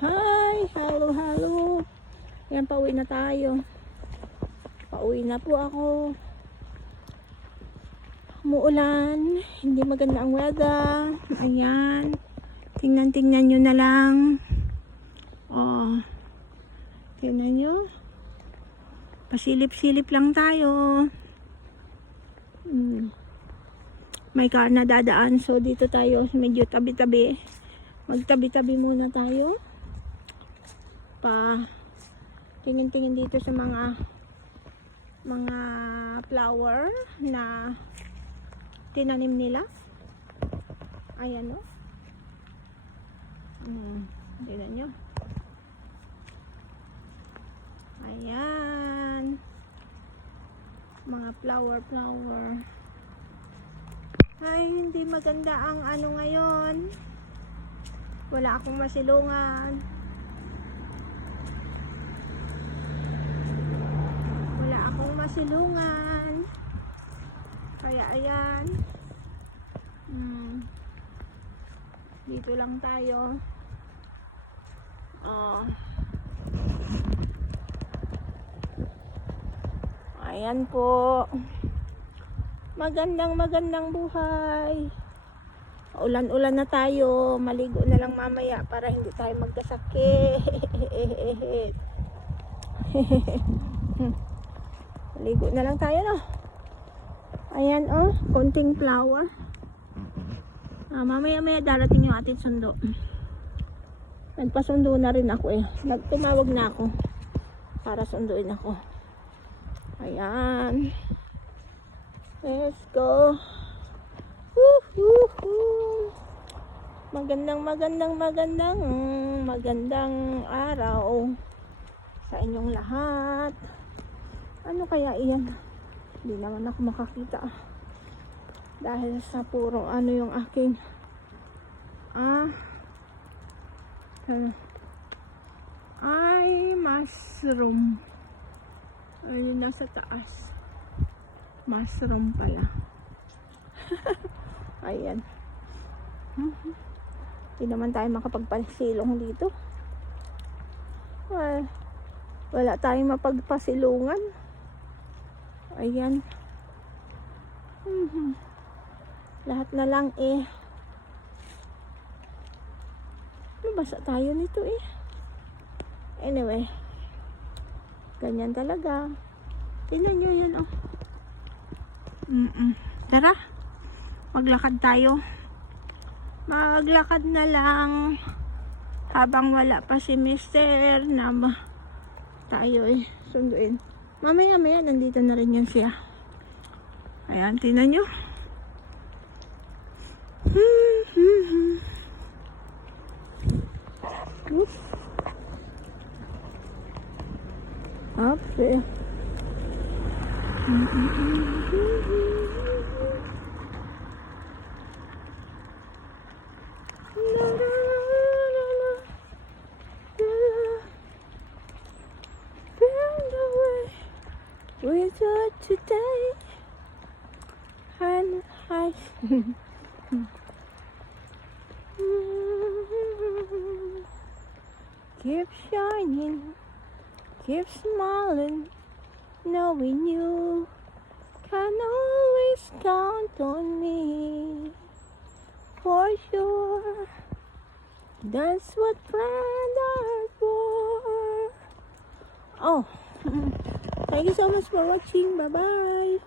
Hi! Hello, hello. Ayan, pauwi na tayo. Pauwi na po ako. Umuulan. Hindi maganda ang weather. Ayan. Tingnan nyo na lang. Oh. Tingnan nyo. Pasilip-silip lang tayo. May car na dadaan. So, dito tayo. Medyo tabi-tabi. Magtabi-tabi muna tayo. Tingin-tingin dito sa mga flower na tinanim nila. Ayan o. Tingnan nyo. Ayan. Mga flower. Ay, hindi maganda ang ano ngayon. Wala akong masilungan. Kaya ayan. Dito lang tayo. Ayan po. Magandang buhay. Ulan-ulan na tayo. Maligo na lang mamaya para hindi tayo magkasakit. Maligo na lang tayo, no? Ayan, oh. Konting flower. Mamaya darating yung ating sundo. Nagpasundo na rin ako eh. Tumawag na ako para sunduin ako. Ayan. Let's go. Magandang araw sa inyong lahat. Ano kaya iyan? Hindi naman ako makakita dahil sa puro ano yung aking ay mushroom. Ayun, nasa taas. Mushroom pala. Ayan. Hindi naman tayo makapagpasilong dito. Wala tayong mapagpasilungan. Ayan. Lahat na lang eh. Mabasa tayo nito eh. Anyway. Ganyan talaga. Tingnan nyo yan oh. Tara. Maglakad tayo. Maglakad na lang. Habang wala pa si Mister na tayo eh. Sunduin. Mamaya nandito na rin yun siya. Ayan, tingnan nyo. Oops. Up there. We do it today and I keep shining, keep smiling, knowing you can always count on me for sure. That's what friends are for. Oh. Thank you so much for watching. Bye-bye.